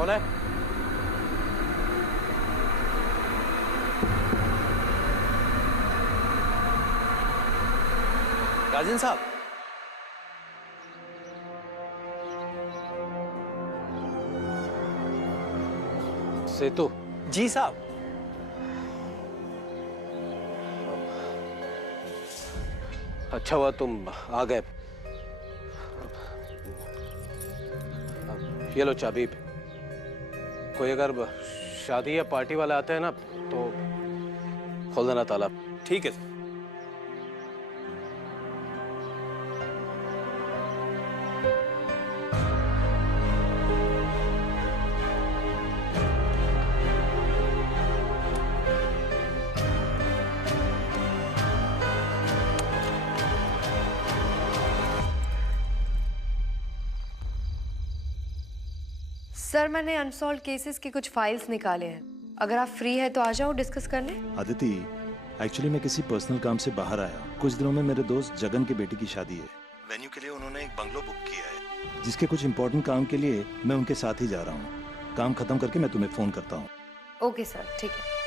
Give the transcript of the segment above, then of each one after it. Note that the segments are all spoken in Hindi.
कौन है? राजन साहब। सेतु जी साहब। अच्छा हुआ तुम आ गए। ये लो चाबी। कोई अगर शादी या पार्टी वाले आते हैं ना तो खोल देना ताला। ठीक है सर। सर मैंने अनसॉल्व केसेस के कुछ फाइल्स निकाले हैं, अगर आप फ्री है तो आ जाओ डिस्कस करने। अदिति, एक्चुअली मैं किसी पर्सनल काम से बाहर आया। कुछ दिनों में मेरे दोस्त जगन की बेटी की शादी है। वेन्यू के लिए उन्होंने एक बंगलो बुक किया है, जिसके कुछ इंपॉर्टेंट काम के लिए मैं उनके साथ ही जा रहा हूँ। काम खत्म करके मैं तुम्हें फोन करता हूँ। ओके सर, ठीक है।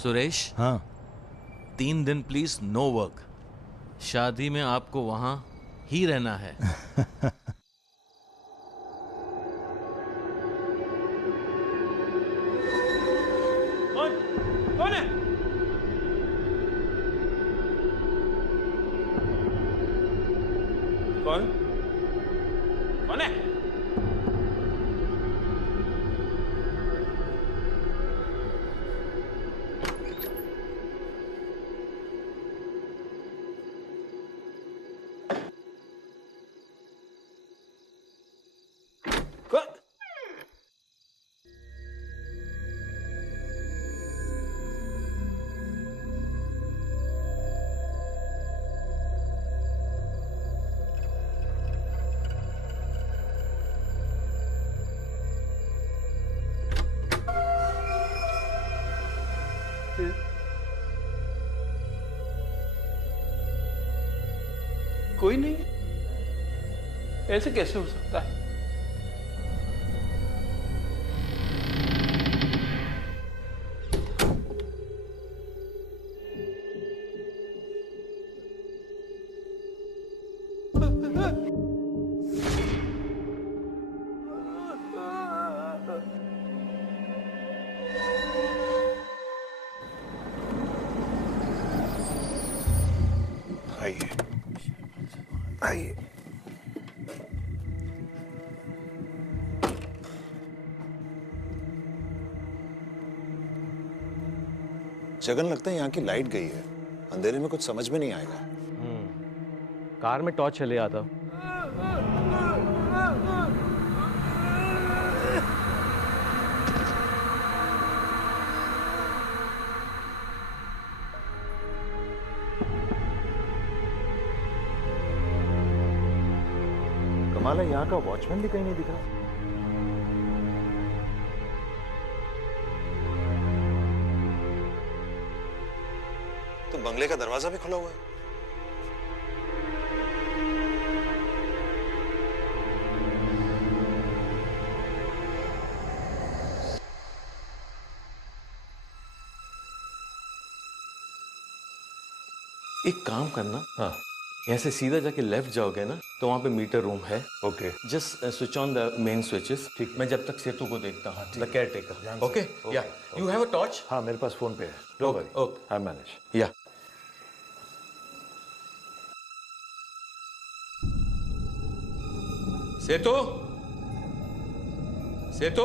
सुरेश। हाँ। 3 दिन प्लीज नो वर्क। शादी में आपको वहां ही रहना है। कौन है? कौन? कौन है? कोई नहीं, ऐसे कैसे हो सकता है? आइए आइए। जगन, लगता है यहाँ की लाइट गई है। अंधेरे में कुछ समझ में नहीं आएगा। कार में टॉर्च चले आता। कमाल है, यहाँ का वॉचमैन भी कहीं नहीं दिख रहा। तो बंगले का दरवाजा भी खुला हुआ है। एक काम करना, हाँ। यहाँ से सीधा जाके लेफ्ट जाओगे ना तो वहाँ पे मीटर रूम है। Okay. Just switch on the main switches. ठीक, मैं जब तक सेतु को देखता हूँ, द केयर टेकर। ओके, या यू हैव अ टॉर्च? हाँ, मेरे पास फोन पे है। Don't worry, okay, I manage. या सेतु, सेतु,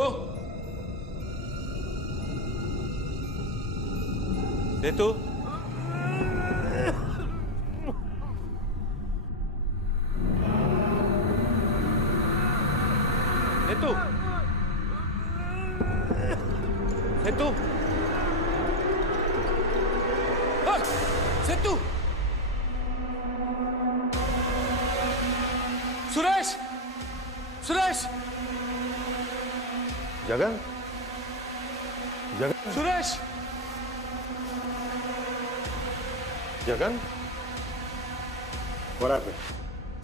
नेतू, नेतू, नेतू, सेतु, Suresh, Suresh, Jagan, Jagan, Suresh, Jagan, what happened?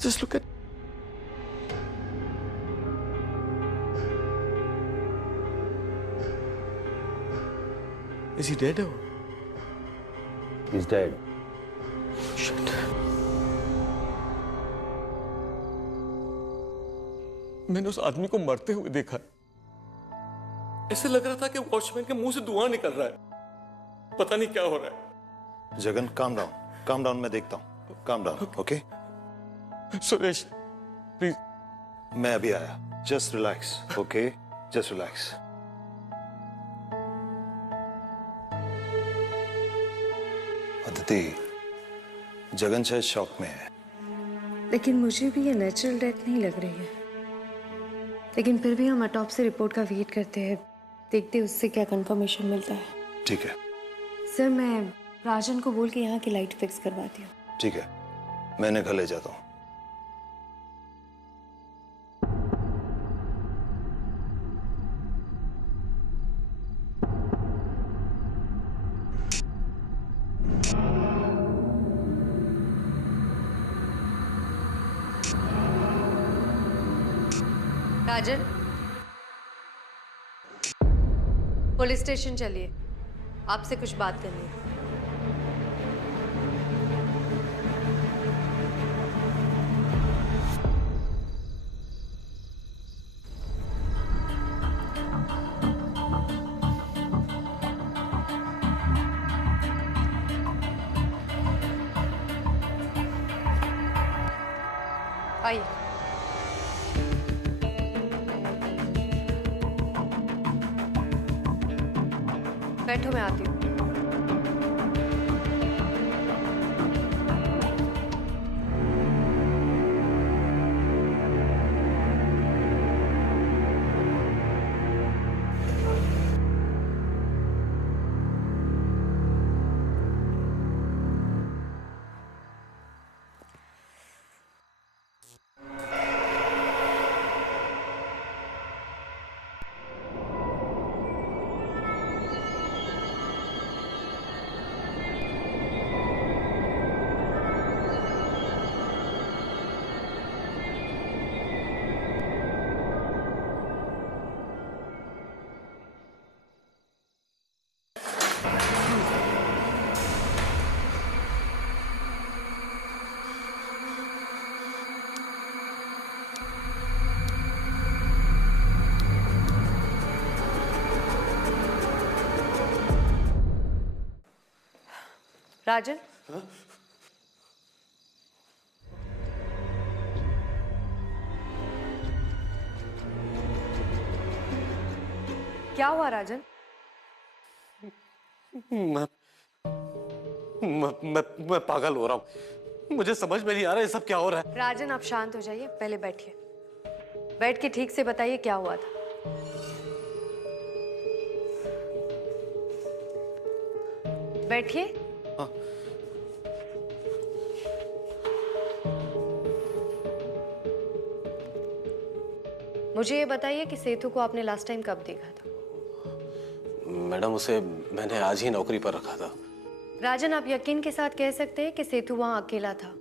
just look at. Is he dead or? He's dead. Shit. मैंने उस आदमी को मरते हुए देखा। ऐसे लग रहा था कि वॉचमैन के मुंह से धुआं निकल रहा है। पता नहीं क्या हो रहा है। जगन, calm down, मैं देखता हूँ। Calm down, okay? Suresh, please. मैं अभी आया। Just relax, okay? Just relax. Aditi, Jagan शायद शॉक में है। लेकिन मुझे भी ये नेचुरल डेथ नहीं लग रही है। लेकिन फिर भी हम ऑटोप्सी रिपोर्ट का वेट करते हैं, देखते हैं उससे क्या कंफर्मेशन मिलता है। ठीक है। सर, मैं राजन को बोल के यहाँ की लाइट फिक्स करवाती हूँ। ठीक है, मैंने घर ले जाता हूँ। राजन, पुलिस स्टेशन चलिए, आपसे कुछ बात करनी है। आइए। बैठो, मैं आती हूँ। राजन, क्या हुआ राजन? मैं पागल हो रहा हूँ। मुझे समझ में नहीं आ रहा है सब क्या हो रहा है। राजन, आप शांत हो जाइए, पहले बैठिए। बैठ के ठीक से बताइए क्या हुआ था। बैठिए। मुझे ये बताइए कि सेतु को आपने लास्ट टाइम कब देखा था? मैडम, उसे मैंने आज ही नौकरी पर रखा था। राजन, आप यकीन के साथ कह सकते हैं कि सेतु वहां अकेला था,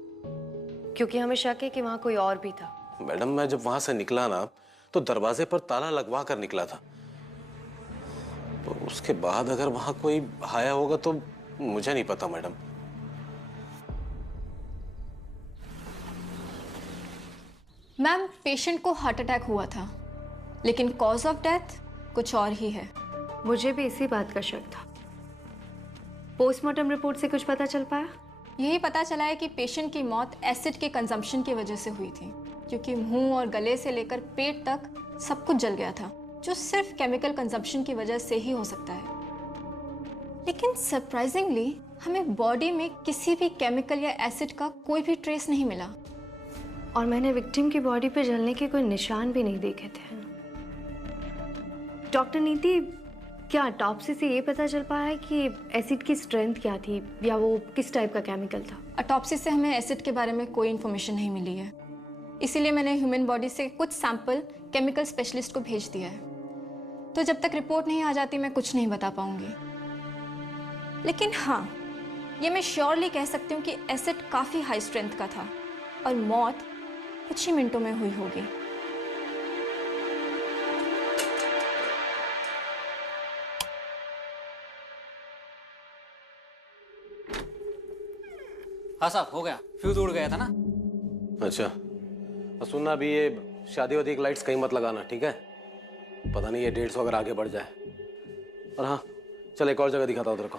क्योंकि हमें शक है कि वहां कोई और भी था। मैडम, मैं जब वहां से निकला ना तो दरवाजे पर ताला लगवा कर निकला था। तो उसके बाद अगर वहां कोई आया होगा तो मुझे नहीं पता मैडम। मैम, पेशेंट को हार्ट अटैक हुआ था, लेकिन कॉज ऑफ डेथ कुछ और ही है। मुझे भी इसी बात का शक था। पोस्टमार्टम रिपोर्ट से कुछ पता चल पाया? यही पता चला है कि पेशेंट की मौत एसिड के कंजम्पशन की वजह से हुई थी, क्योंकि मुंह और गले से लेकर पेट तक सब कुछ जल गया था, जो सिर्फ केमिकल कंजम्पशन की वजह से ही हो सकता है। लेकिन सरप्राइजिंगली हमें बॉडी में किसी भी केमिकल या एसिड का कोई भी ट्रेस नहीं मिला। और मैंने विक्टिम की बॉडी पे जलने के कोई निशान भी नहीं देखे थे। डॉक्टर नीति, क्या ऑटोप्सी से ये पता चल पाया है कि एसिड की स्ट्रेंथ क्या थी या वो किस टाइप का केमिकल था? ऑटोप्सी से हमें एसिड के बारे में कोई इन्फॉर्मेशन नहीं मिली है, इसीलिए मैंने ह्यूमन बॉडी से कुछ सैंपल केमिकल स्पेशलिस्ट को भेज दिया है। तो जब तक रिपोर्ट नहीं आ जाती मैं कुछ नहीं बता पाऊंगी। लेकिन हाँ, ये मैं श्योरली कह सकती हूँ कि एसिड काफ़ी हाई स्ट्रेंथ का था और मौत कुछ ही मिनटों में हुई होगी। हाँ साहब, हो गया। फ्यूज उड़ गया था ना। अच्छा, और सुनना भी, ये शादी वादी की लाइट्स कहीं मत लगाना, ठीक है? पता नहीं ये डेट्स वगैरह आगे बढ़ जाए। और हाँ, चल एक और जगह दिखाता हूँ तेरे को।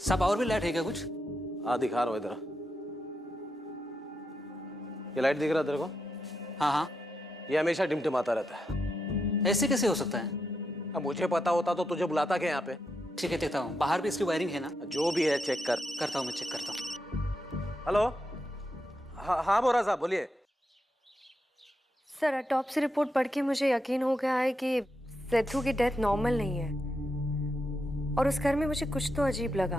साहब और भी लाइट है क्या कुछ? हाँ दिखा रहा हूँ इधर। ये लाइट दिख रहा है तेरे को? हाँ हाँ। ये हमेशा टिमटिमाता रहता है। ऐसे कैसे हो सकता है? अब मुझे पता होता तो तुझे बुलाता क्या यहाँ पे? ठीक है, देखता हूँ। बाहर भी इसकी वायरिंग है ना? जो भी है चेक कर। करता हूँ, मैं चेक करता हूँ। हेलो, हाँ बोरा साहब बोलिए। सर, ऑटोप्सी रिपोर्ट पढ़ के मुझे यकीन हो गया है कि सेथु की डेथ नॉर्मल नहीं है। और उस घर में मुझे कुछ तो अजीब लगा।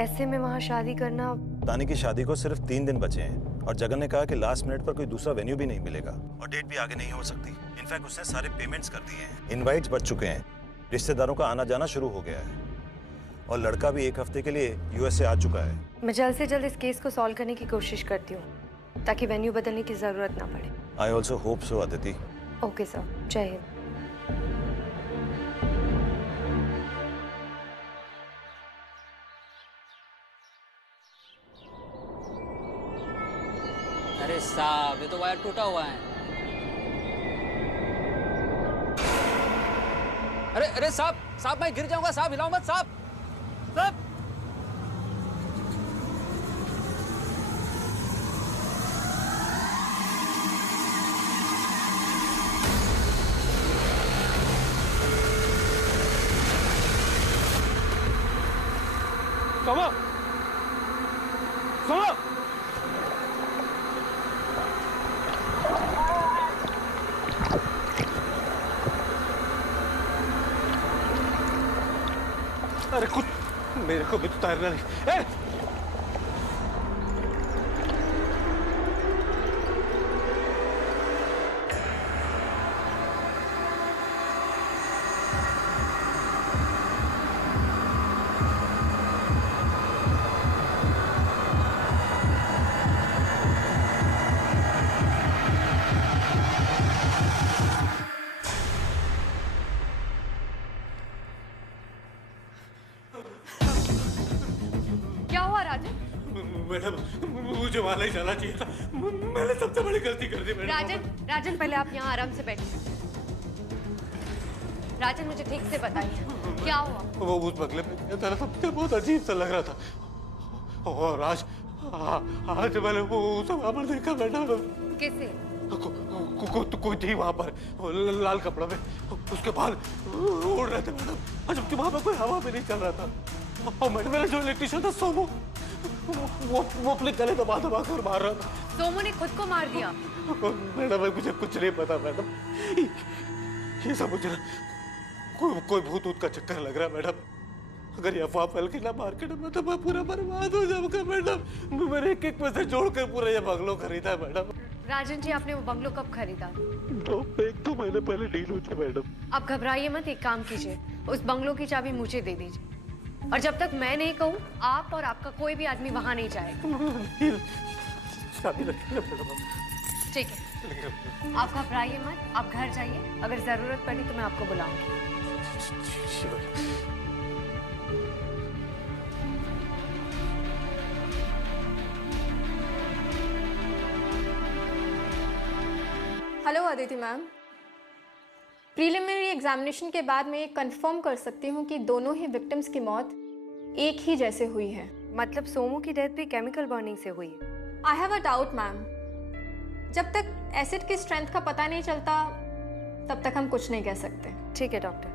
ऐसे में वहाँ शादी करना। दानी की शादी को सिर्फ 3 दिन बचे हैं और जगन ने कहा कि लास्ट मिनट पर कोई दूसरा वेन्यू भी नहीं मिलेगा और डेट भी आगे नहीं हो सकती। इनफैक्ट उसने सारे पेमेंट्स कर दिए हैं, इनवाइट्स बच चुके हैं, रिश्तेदारों का आना जाना शुरू हो गया है और लड़का भी 1 हफ्ते के लिए यूएस से आ चुका है। मैं जल्द से जल्द इस केस को सॉल्व करने की कोशिश करती हूँ ताकि वेन्यू बदलने की जरूरत ना पड़े। I also hope so Aditi. Okay sir, जय हिंद। अरे साहब, ये तो वायर टूटा हुआ है। अरे साहब मैं गिर जाऊंगा साहब, हिलाओ मत साहब। साहब सोमा, सोमा, अरे कुछ मेरे को भी तो तैरना नहीं। ए! मैडम, मुझे वहां नहीं जाना चाहिए था। मैंने सबसे बड़ी गलती कर दी मैडम। राजन पहले आप यहाँ आराम से बैठिए। राजन, मुझे ठीक से बताइए क्या हुआ? वो उस बंगले में गया था ना, तो मुझे बहुत अजीब सा लग रहा था। और आज मैंने वो वहां पर देखा मैडम। कैसे? कोई थी वहां पर लाल कपड़ा में, उसके बाल उड़ रहे थे मैडम, और जबकि वहां पर कोई हवा भी नहीं चल रहा था। और मैडम, मेरा जो इलेक्ट्रिशियन था सोमू, वो अपने गले दबा कर मार रहा था। सोमू ने खुद को मार दिया? मैडम मुझे कुछ नहीं पता मैडम, ये सब मुझे कोई भूत ऊत का चक्कर लग रहा है मैडम। अगर ये अफवाह फैल के ना मार्केट में तो मैं पूरा बर्बाद हो जाऊंगा मैडम। मैंने एक पैसे जोड़कर पूरा ये बंगलो खरीदा मैडम। राजन जी, आपने वो बंगलो कब खरीदा? 1-2 महीने पहले डील हुई थी मैडम। आप घबराइए मत, एक काम कीजिए, उस बंगलो की चाबी मुझे दे दीजिए और जब तक मैं नहीं कहूँ आप और आपका कोई भी आदमी वहां नहीं जाएगा। शादी रखिए मैडम। ठीक है, आप घबराइए मत, आप घर जाइए। अगर जरूरत पड़ी तो मैं आपको बुलाऊंगी। Hello Aditi ma'am, preliminary examination के बाद मैं ये कंफर्म कर सकती हूँ कि दोनों ही विक्टिम्स की मौत एक ही जैसे हुई है। मतलब सोमू की डेथ भी केमिकल बर्निंग से हुई है? I have a doubt ma'am. जब तक एसिड की स्ट्रेंथ का पता नहीं चलता तब तक हम कुछ नहीं कह सकते। ठीक है डॉक्टर।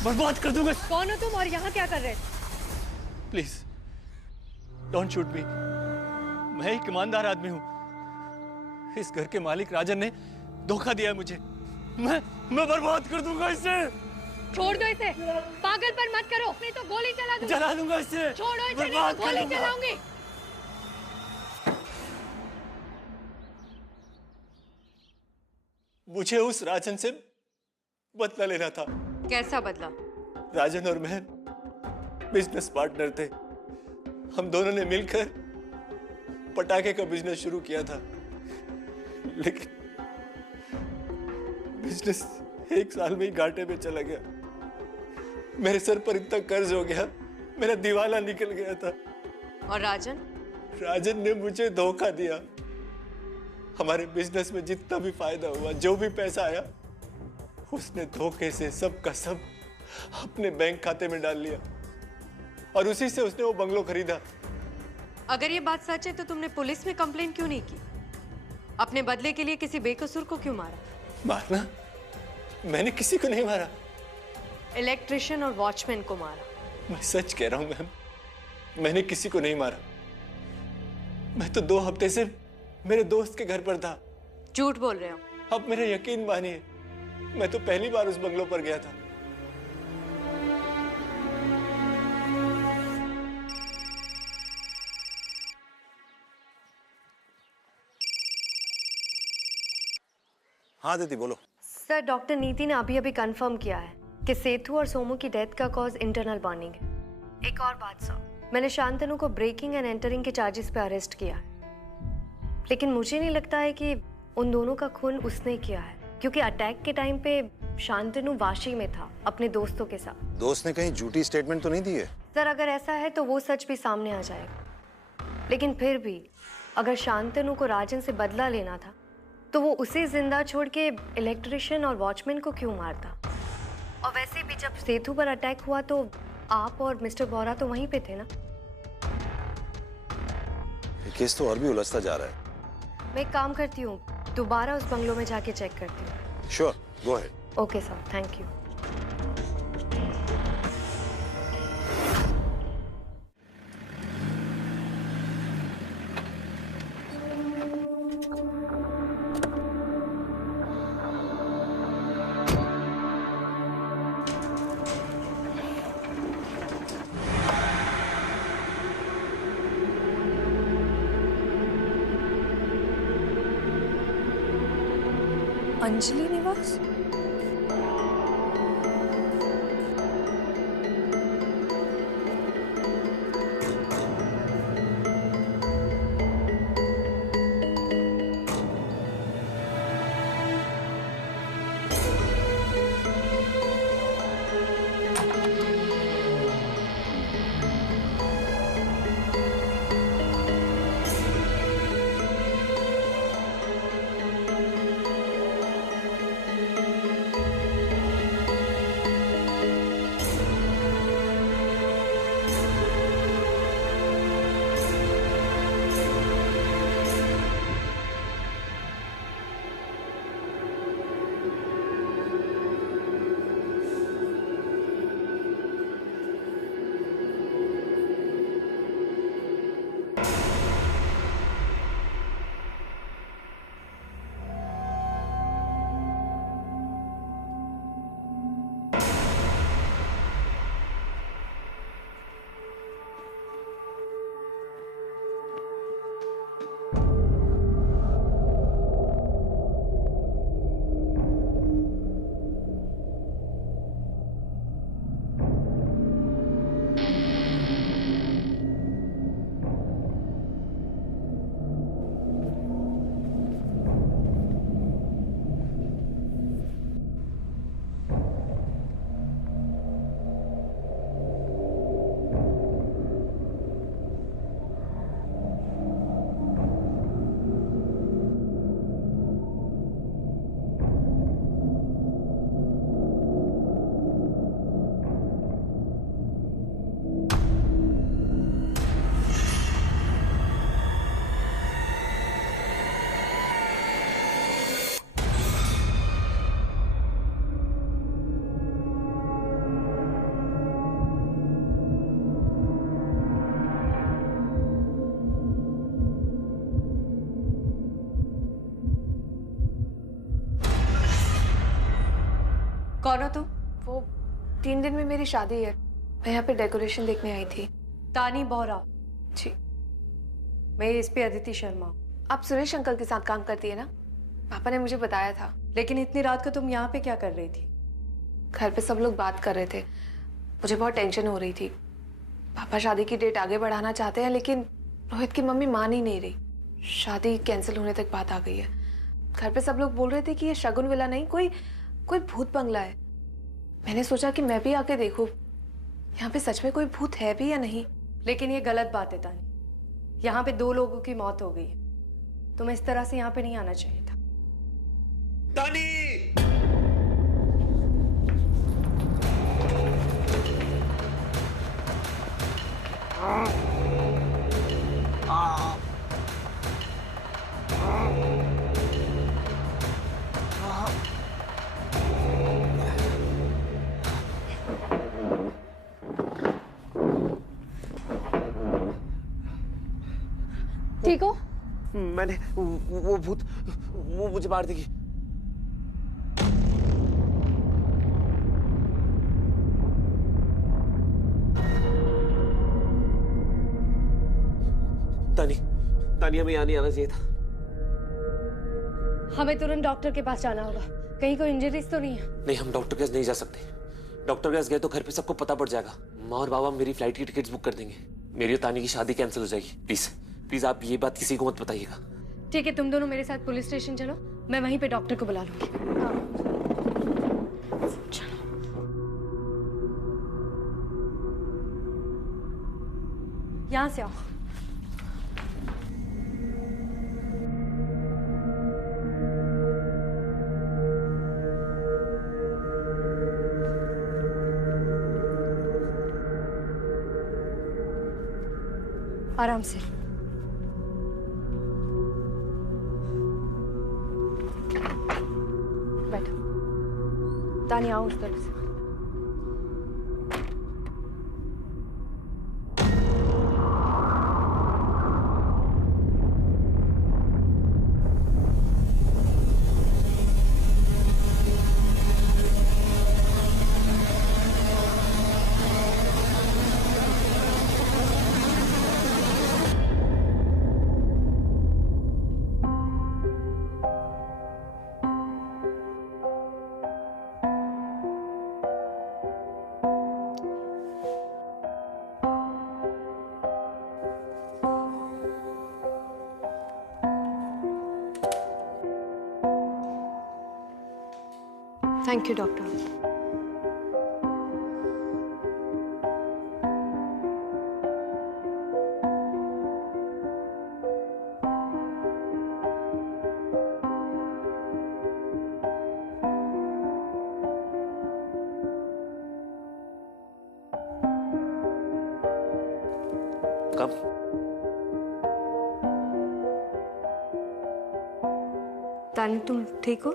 बर्बाद कर दूंगा। कौन हो तुम और यहाँ क्या कर रहे? प्लीज डोंट शूट मी। मैं एक ईमानदार आदमी हूँ। इस घर के मालिक राजन ने धोखा दिया मुझे। मैं बर्बाद कर दूंगा इसे। छोड़ दो इसे, पागलपन मत करो, नहीं तो गोली चला दूंगी। जला दूंगा इसे। छोड़ो इसे, नहीं बर्बाद तो कर गोली दूंगा। चलाऊंगी। मुझे उस राजन से बदला लेना था। कैसा बदला? राजन और मैं बिजनेस पार्टनर थे। हम दोनों ने मिलकर पटाखे का बिजनेस शुरू किया था, लेकिन बिजनेस 1 साल में ही घाटे में चला गया। मेरे सर पर इतना कर्ज हो गया, मेरा दिवाला निकल गया था। और राजन? राजन ने मुझे धोखा दिया। हमारे बिजनेस में जितना भी फायदा हुआ, जो भी पैसा आया, उसने धोखे से सब का सब अपने बैंक खाते में डाल लिया और उसी से उसने वो बंगलो खरीदा। अगर ये बात सच है तो तुमने पुलिस में कंप्लेन क्यों नहीं की? अपने बदले के लिए किसी बेकसूर को क्यों मारा? मारना? मैंने किसी को नहीं मारा। इलेक्ट्रिशियन और वॉचमैन को मारा। मैं सच कह रहा हूं मैम, मैंने किसी को नहीं मारा। मैं तो 2 हफ्ते से मेरे दोस्त के घर पर था। झूठ बोल रहे हो। अब मेरा यकीन मानिए, मैं तो पहली बार उस बंगलो पर गया था। हाँ दीदी बोलो। सर, डॉक्टर नीति ने अभी अभी कंफर्म किया है कि सेतु और सोमू की डेथ का कॉज इंटरनल बर्निंग है। एक और बात सर, मैंने शांतनु को ब्रेकिंग एंड एंटरिंग के चार्जेस पे अरेस्ट किया है, लेकिन मुझे नहीं लगता है कि उन दोनों का खून उसने किया है, क्योंकि अटैक के टाइम पे शांतनु वाशी में था अपने दोस्तों के साथ। दोस्त ने कहीं झूठी स्टेटमेंट तो नहीं दी है? सर, अगर ऐसा है तो वो सच भी सामने आ जाएगा, लेकिन फिर भी अगर शांतनु को राजन से बदला लेना था तो वो उसे जिंदा छोड़ के इलेक्ट्रिशियन और वॉचमैन को क्यों मारता? और वैसे भी जब सेतु पर अटैक हुआ तो आप और मिस्टर बोरा तो वहीं पे थे ना? ये केस तो और भी उलझता जा रहा है। मैं एक काम करती हूँ, दोबारा उस बंगलो में जाके चेक करती हूँ। Sure, go ahead. Okay sir, thank you. Anjali निवास? कौन हो तुम? वो 3 दिन में मेरी शादी है, मैं यहाँ पे डेकोरेशन देखने आई थी। तानी बोहरा। जी। मैं एसपी अदिति शर्मा। आप सुरेश अंकल के साथ काम करती है ना? पापा ने मुझे बताया था। लेकिन इतनी रात को तुम यहाँ पे क्या कर रही थी? घर पे सब लोग बात कर रहे थे, मुझे बहुत टेंशन हो रही थी। पापा शादी की डेट आगे बढ़ाना चाहते हैं, लेकिन रोहित की मम्मी मान ही नहीं रही। शादी कैंसिल होने तक बात आ गई है। घर पे सब लोग बोल रहे थे कि ये शगुन विला नहीं, कोई भूत बंगला है। मैंने सोचा कि मैं भी आके देखूं, यहाँ पे सच में कोई भूत है भी या नहीं। लेकिन ये गलत बात है तानी। यहाँ पे 2 लोगों की मौत हो गई है। तुम्हें इस तरह से यहाँ पे नहीं आना चाहिए था। तानी! ठीक हो? मैंने वो भूत वो मुझे मार देगी। तानी हमें यहाँ नहीं आना चाहिए था। हमें तुरंत डॉक्टर के पास जाना होगा। कहीं कोई इंजरीज तो नहीं है? नहीं, हम डॉक्टर के पास नहीं जा सकते। डॉक्टर के पास गए तो घर पे सबको पता पड़ जाएगा। माँ और बाबा मेरी फ्लाइट की टिकट्स बुक कर देंगे। मेरी और तानी की शादी कैंसिल हो जाएगी। प्लीज आप ये बात किसी को मत बताइएगा। ठीक है, तुम दोनों मेरे साथ पुलिस स्टेशन चलो, मैं वहीं पे डॉक्टर को बुला लूंगी। चलो। यहाँ से आओ। आराम से। बैठो। तानी आओ उस तरफ से। Thank you doctor. कब? तानी तुम ठीक हो?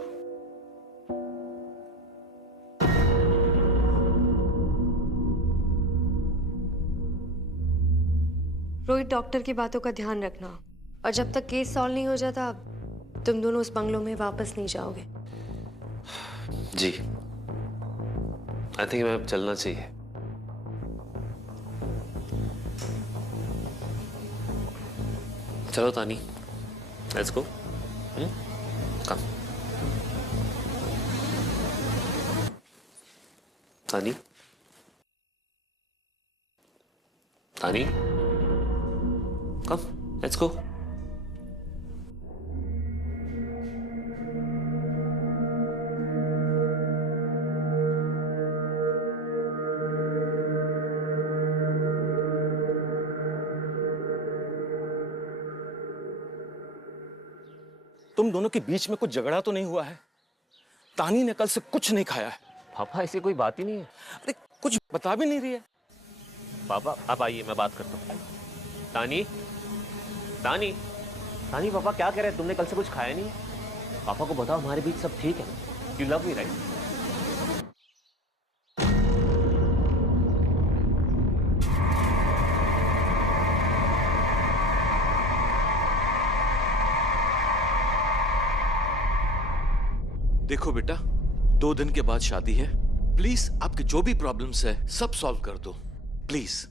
रोहित, डॉक्टर की बातों का ध्यान रखना, और जब तक केस सॉल्व नहीं हो जाता तुम दोनों उस बंगलों में वापस नहीं जाओगे। जी, आई थिंक मैं चलना चाहिए। चलो तानी, लेट्स गो। कम। तानी, तानी, कम, लेट्स गो। तुम दोनों के बीच में कुछ झगड़ा तो नहीं हुआ है? तानी ने कल से कुछ नहीं खाया है। पापा, ऐसी कोई बात ही नहीं है। अरे कुछ बता भी नहीं रही है। पापा आप आइए, मैं बात करता हूँ। तानी, तानी, तानी, पापा क्या कह रहे हैं? तुमने कल से कुछ खाया नहीं है? पापा को बताओ हमारे बीच सब ठीक है। You love me right? देखो बेटा, 2 दिन के बाद शादी है, प्लीज आपके जो भी प्रॉब्लम्स है सब सॉल्व कर दो प्लीज।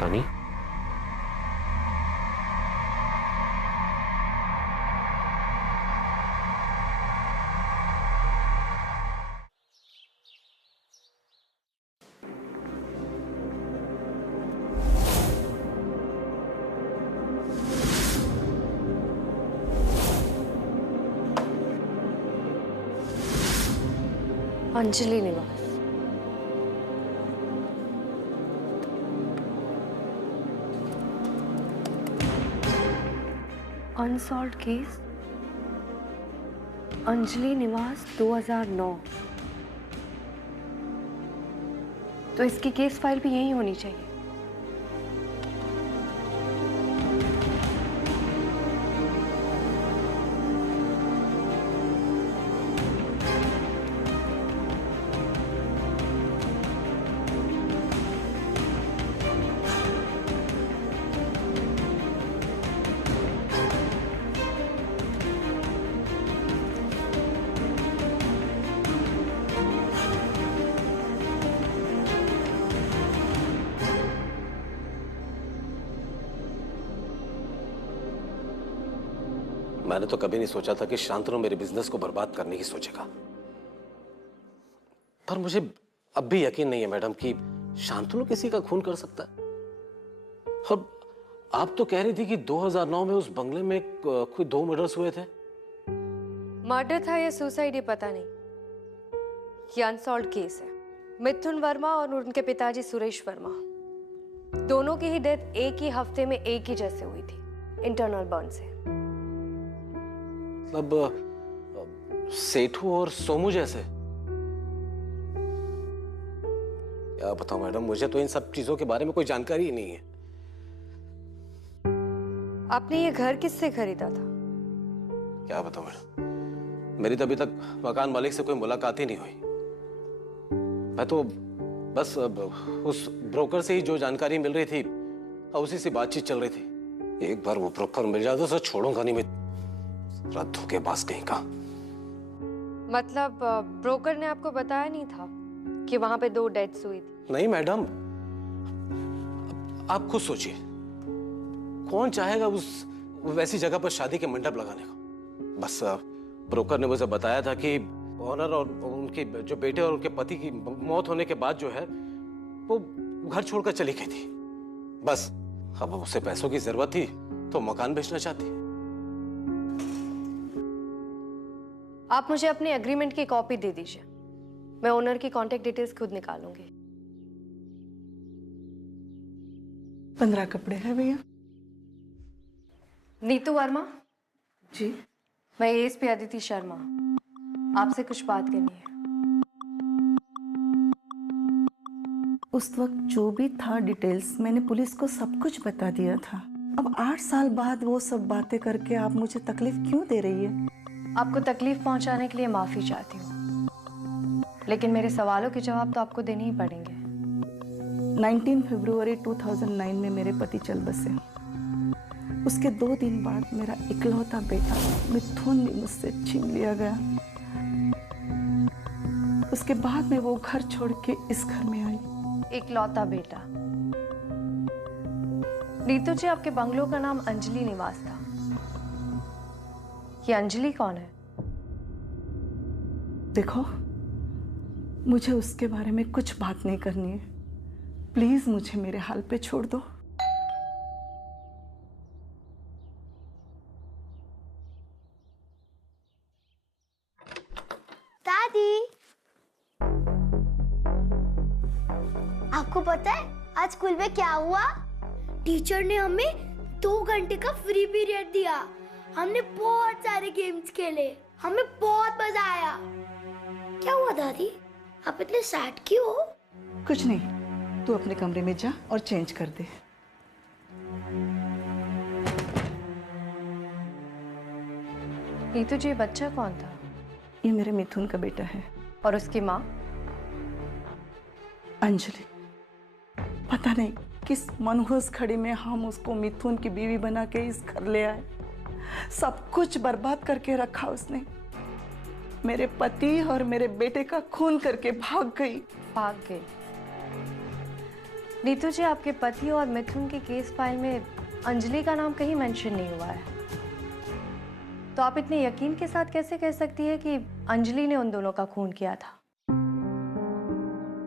तानी, अंजलि निवास। अनसॉल्व्ड केस, अंजलि निवास 2009। तो इसकी केस फाइल भी यही होनी चाहिए। मैंने तो कभी नहीं सोचा था कि शांतनु मेरे बिजनेस को बर्बाद करने की सोचेगा, पर मुझे अब भी यकीन नहीं है मैडम कि शांतनु किसी का खून कर सकता है। और आप तो कह रही थी कि 2009 में उस बंगले में कोई 2 मर्डर्स हुए थे। मर्डर था या सुसाइड ये पता नहीं, ये अनसॉल्व्ड केस है। मिथुन वर्मा और उनके पिताजी सुरेश वर्मा, दोनों की ही डेथ एक ही हफ्ते में एक ही जैसे हुई थी, इंटरनल बर्न से। मतलब सेठू और सोमू जैसे? क्या बताऊं मैडम, मुझे तो इन सब चीजों के बारे में कोई जानकारी ही नहीं है। आपने ये घर किससे खरीदा था? क्या बताऊं मैडम, मेरी तो अभी तक मकान मालिक से कोई मुलाकात ही नहीं हुई। मैं तो बस उस ब्रोकर से ही जो जानकारी मिल रही थी उसी से बातचीत चल रही थी। एक बार वो ब्रोकर मिल जाए तो उसे छोड़ूंगा नहीं मैं, रद्द होके पास कहीं का। मतलब ब्रोकर ने आपको बताया नहीं था कि वहां पे 2 डेथ्स हुई थी? नहीं मैडम, आप खुद सोचिए, कौन चाहेगा उस वैसी जगह पर शादी के मंडप लगाने को। बस ब्रोकर ने मुझे बताया था कि ऑनर और उनके जो बेटे और उनके पति की मौत होने के बाद जो है वो घर छोड़कर चली गई थी। बस अब उसे पैसों की जरूरत थी तो मकान बेचना चाहती। आप मुझे अपने एग्रीमेंट की कॉपी दे दीजिए, मैं ओनर की कांटेक्ट डिटेल्स खुद निकालूंगी। 15 कपड़े हैं भैया। नीतू वर्मा जी। मैं एएसपी अदिति शर्मा, आपसे कुछ बात करनी है। उस वक्त जो भी था डिटेल्स मैंने पुलिस को सब कुछ बता दिया था। अब 8 साल बाद वो सब बातें करके आप मुझे तकलीफ क्यों दे रही है? आपको तकलीफ पहुंचाने के लिए माफी चाहती हूँ, लेकिन मेरे सवालों के जवाब तो आपको देने ही पड़ेंगे। 19 फरवरी 2009 में मेरे पति चल बसे। उसके 2 दिन बाद मेरा इकलौता बेटा मिथुन भी मुझसे छीन लिया गया। उसके बाद में वो घर छोड़ के इस घर में आई। इकलौता बेटा? नीतू जी, आपके बंगलो का नाम अंजलि निवास था। ये अंजलि कौन है? देखो, मुझे उसके बारे में कुछ बात नहीं करनी है। प्लीज मुझे मेरे हाल पे छोड़ दो। दादी, आपको पता है आज स्कूल में क्या हुआ? टीचर ने हमें 2 घंटे का फ्री पीरियड दिया। हमने बहुत सारे गेम्स खेले, हमें बहुत मजा आया। क्या हुआ दादी, आप इतने सैड क्यों हो? कुछ नहीं, तू अपने कमरे में जा और चेंज कर दे। नीतू जी, बच्चा कौन था? ये मेरे मिथुन का बेटा है। और उसकी माँ? अंजलि। पता नहीं किस मनहूस घड़ी में हम उसको मिथुन की बीवी बना के इस घर ले आए। सब कुछ बर्बाद करके रखा उसने। मेरे पति और मेरे बेटे का खून करके भाग गई। भाग गई? नीतू जी, आपके पति और मिथुन की केस फाइल में अंजलि का नाम कहीं मेंशन नहीं हुआ है, तो आप इतने यकीन के साथ कैसे कह सकती है कि अंजलि ने उन दोनों का खून किया था?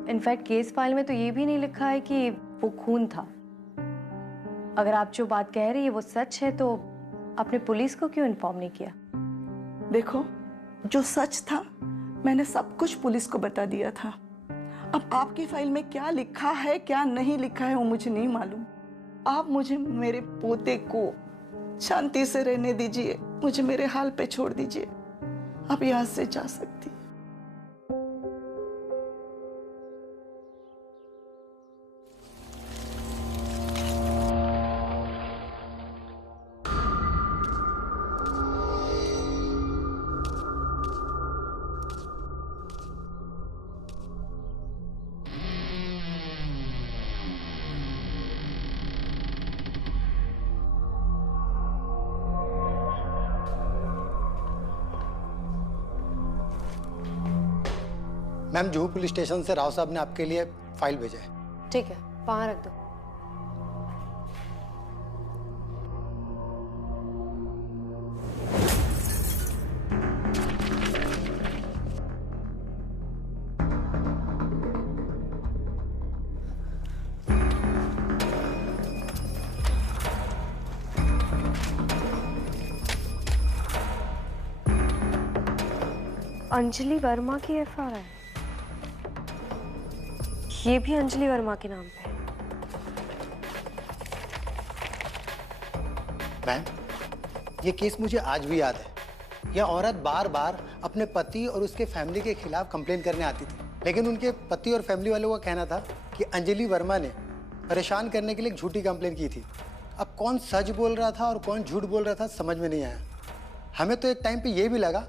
इनफैक्ट केस फाइल में तो ये भी नहीं लिखा है कि वो खून था। अगर आप जो बात कह रही है वो सच है तो आपने पुलिस को क्यों इन्फॉर्म नहीं किया? देखो, जो सच था मैंने सब कुछ पुलिस को बता दिया था। अब आपकी फाइल में क्या लिखा है क्या नहीं लिखा है वो मुझे नहीं मालूम। आप मुझे मेरे पोते को शांति से रहने दीजिए, मुझे मेरे हाल पे छोड़ दीजिए। आप यहाँ से जा सकती। मैम, जुहू पुलिस स्टेशन से राव साहब ने आपके लिए फाइल भेजा है। ठीक है, वहां रख दो। अंजलि वर्मा की एफआईआर, ये भी अंजलि वर्मा के नाम पे है। मैम, ये केस मुझे आज भी याद है। यह औरत बार बार अपने पति और उसके फैमिली के खिलाफ कंप्लेन करने आती थी, लेकिन उनके पति और फैमिली वालों का कहना था कि अंजलि वर्मा ने परेशान करने के लिए एक झूठी कंप्लेन की थी। अब कौन सच बोल रहा था और कौन झूठ बोल रहा था समझ में नहीं आया। हमें तो एक टाइम पे ये भी लगा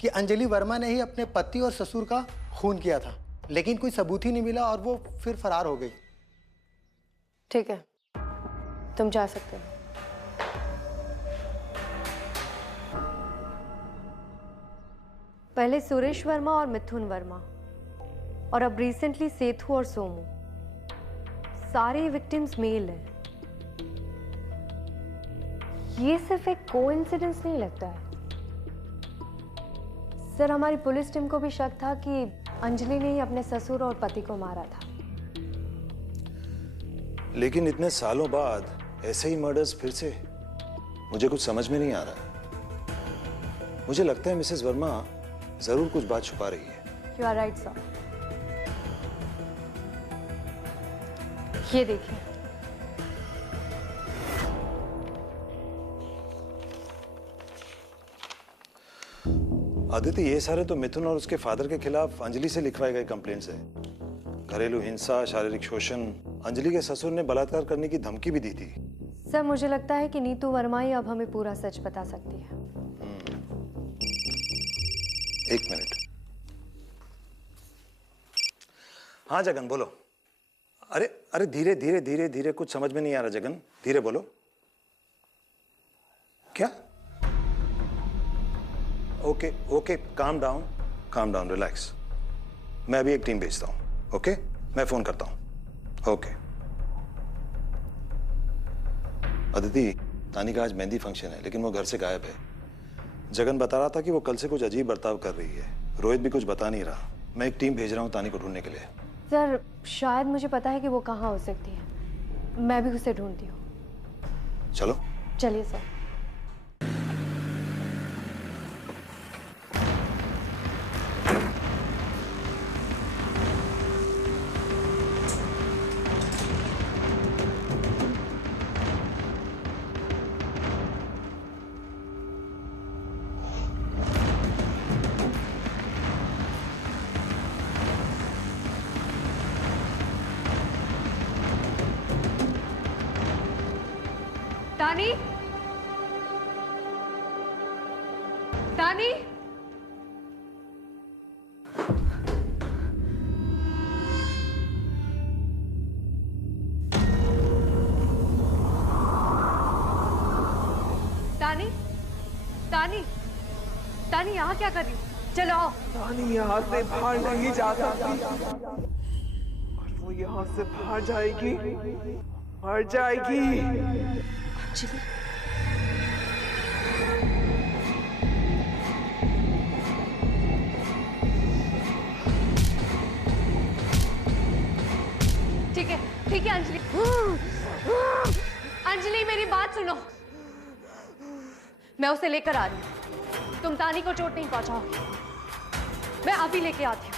कि अंजलि वर्मा ने ही अपने पति और ससुर का खून किया था, लेकिन कोई सबूत ही नहीं मिला और वो फिर फरार हो गई। ठीक है, तुम जा सकते हो। पहले सुरेश वर्मा और मिथुन वर्मा, और अब रिसेंटली सेतु और सोमू, सारे विक्टिम्स मेल हैं। ये सिर्फ एक कोइंसिडेंस नहीं लगता है सर। हमारी पुलिस टीम को भी शक था कि अंजलि ने ही अपने ससुर और पति को मारा था। लेकिन इतने सालों बाद ऐसे ही मर्डर्स फिर से, मुझे कुछ समझ में नहीं आ रहा। मुझे लगता है मिसेस वर्मा जरूर कुछ बात छुपा रही है। You are right sir. ये देखिए, आदित्य, ये सारे तो मिथुन और उसके फादर के खिलाफ अंजलि से लिखवाए गए कंप्लेंट्स हैं। घरेलू हिंसा, शारीरिक शोषण, अंजलि के ससुर ने बलात्कार करने की धमकी भी दी थी। सर मुझे लगता है कि नीतू वर्मा ही अब हमें पूरा सच बता सकती है। एक मिनट। हाँ जगन, बोलो। अरे अरे, धीरे धीरे धीरे धीरे, कुछ समझ में नहीं आ रहा जगन, धीरे बोलो। क्या? Okay okay, calm down, relax. मैं अभी एक टीम भेजता हूं। ओके, मैं फोन करता हूं। ओके। अदिति, तानी का आज मेहंदी फंक्शन है, लेकिन वो घर से गायब है। जगन बता रहा था कि वो कल से कुछ अजीब बर्ताव कर रही है। रोहित भी कुछ बता नहीं रहा। मैं एक टीम भेज रहा हूं तानी को ढूंढने के लिए। सर शायद मुझे पता है कि वो कहाँ हो सकती है। मैं भी उसे ढूंढती हूँ। चलो, चलिए सर। तानी, तानी, तानी, तानी, तानी, यहाँ क्या कर रही हो? चलो आओ। तानी यहाँ से बाहर नहीं जा सकती, और वो यहाँ से बाहर जाएगी, मर जाएगी। अंजलि, ठीक है अंजलि। अंजलि मेरी बात सुनो, मैं उसे लेकर आ रही हूँ। तुम तानी को चोट नहीं पहुंचाओगे, मैं अभी लेके आती हूँ।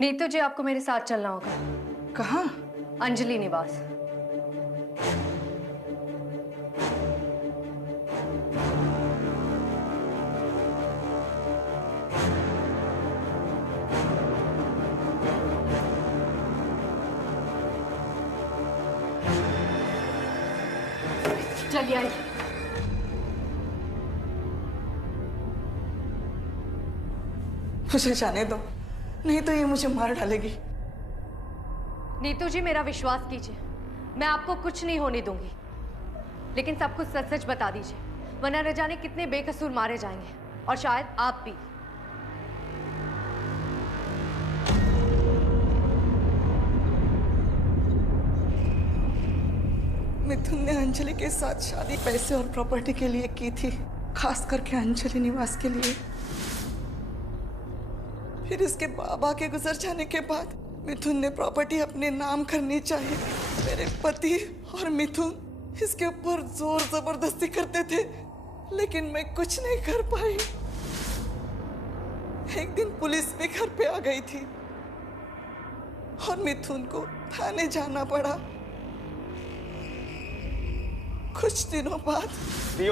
नीतू जी, आपको मेरे साथ चलना होगा। कहाँ? अंजलि निवास। चलिए आइए। मुझे जाने दो, नहीं तो ये मुझे मार डालेगी। नीतू जी, मेरा विश्वास कीजिए, मैं आपको कुछ नहीं होने दूंगी, लेकिन सब कुछ सच सच बता दीजिए, वरना न जाने कितने बेकसूर मारे जाएंगे, और शायद आप भी। मिथुन ने अंजलि के साथ शादी पैसे और प्रॉपर्टी के लिए की थी, खास करके अंजलि निवास के लिए। फिर इसके बाबा के गुजर जाने के बाद मिथुन ने प्रॉपर्टी अपने नाम करनी चाहिए। मेरे पति और मिथुन इसके ऊपर जोर जबरदस्ती करते थे, लेकिन मैं कुछ नहीं कर पाई। एक दिन पुलिस भी घर पे आ गई थी और मिथुन को थाने जाना पड़ा। कुछ दिनों बाद नहीं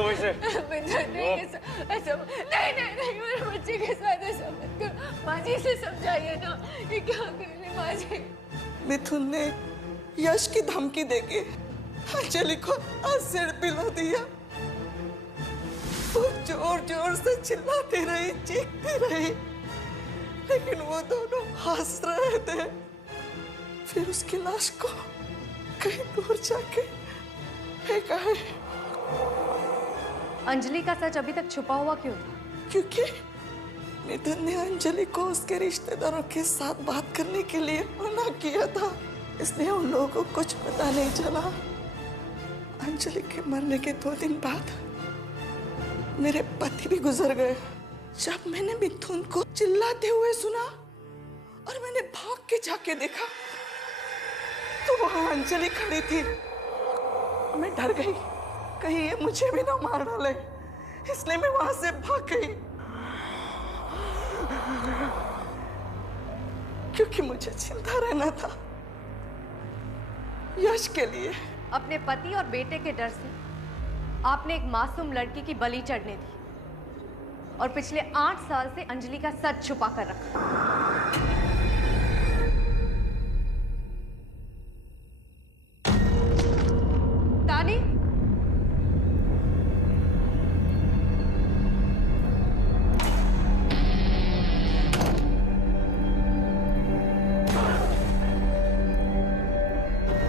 मेरे बच्चे के साथ ऐसा मत करो। माँ जी से समझाइए ना, ये क्या कर रही माँ जी। मिथुन ने यश की धमकी देके अंजलि को एसिड पिला दिया। वो जोर जोर से चिल्लाती रही, चीखती रही, लेकिन वो दोनों हंस रहे थे। फिर उसकी लाश को कहीं दूर जाके फेंका है। अंजलि का सच अभी तक छुपा हुआ क्यों था? क्योंकि मिथुन ने अंजलि को उसके रिश्तेदारों के साथ बात करने के लिए मना किया था, इसलिए उन लोगों को कुछ पता नहीं चला। अंजलि के मरने के 2 दिन बाद मेरे पति भी गुजर गए। जब मैंने मिथुन को चिल्लाते हुए सुना और मैंने भाग के जाके देखा तो वहां अंजलि खड़ी थी। मैं डर गई, कहीं ये मुझे भी ना मार डाले, इसलिए मैं वहां से भाग गई, क्योंकि मुझे चिंता रहना था यश के लिए। अपने पति और बेटे के डर से आपने एक मासूम लड़की की बलि चढ़ने दी और पिछले 8 साल से अंजलि का सच छुपा कर रखा। तानी,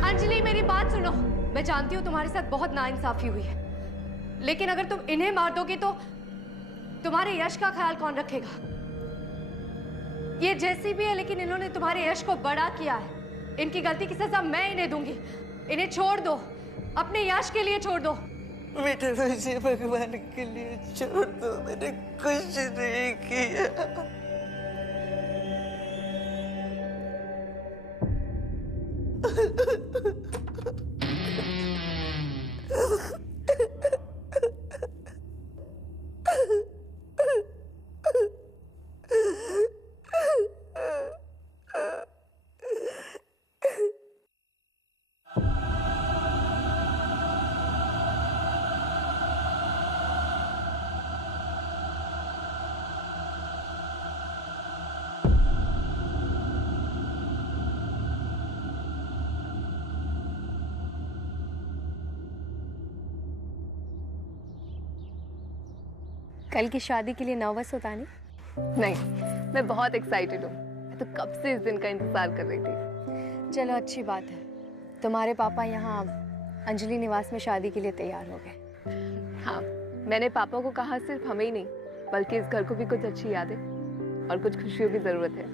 अंजलि मेरी बात सुनो। मैं जानती हूँ तुम्हारे साथ बहुत नाइंसाफी हुई है, लेकिन अगर तुम इन्हें मार दोगे तो तुम्हारे यश का ख्याल कौन रखेगा? ये जैसी भी है, लेकिन इन्होंने तुम्हारे यश को बड़ा किया है। इनकी गलती की सजा मैं इन्हें दूंगी। इन्हें छोड़ दो, अपने यश के लिए छोड़ दो। बेटे मुझे भगवान के लिए छोड़ दो, मैंने कुछ नहीं किया। कल की शादी के लिए नर्वस हो तानी? नहीं, मैं बहुत एक्साइटेड हूँ। मैं तो कब से इस दिन का इंतजार कर रही थी। चलो अच्छी बात है, तुम्हारे पापा यहाँ अंजलि निवास में शादी के लिए तैयार हो गए। हाँ, मैंने पापा को कहा सिर्फ हमें ही नहीं बल्कि इस घर को भी कुछ अच्छी यादें और कुछ खुशियों की जरूरत है।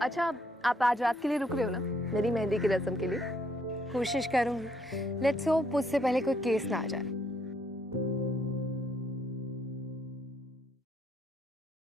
अच्छा, आप आज रात के लिए रुक रहे हो ना मेरी मेहंदी की रस्म के लिए? कोशिश करूंगी। लेट्स होप उससे पहले कोई केस ना आ जाए।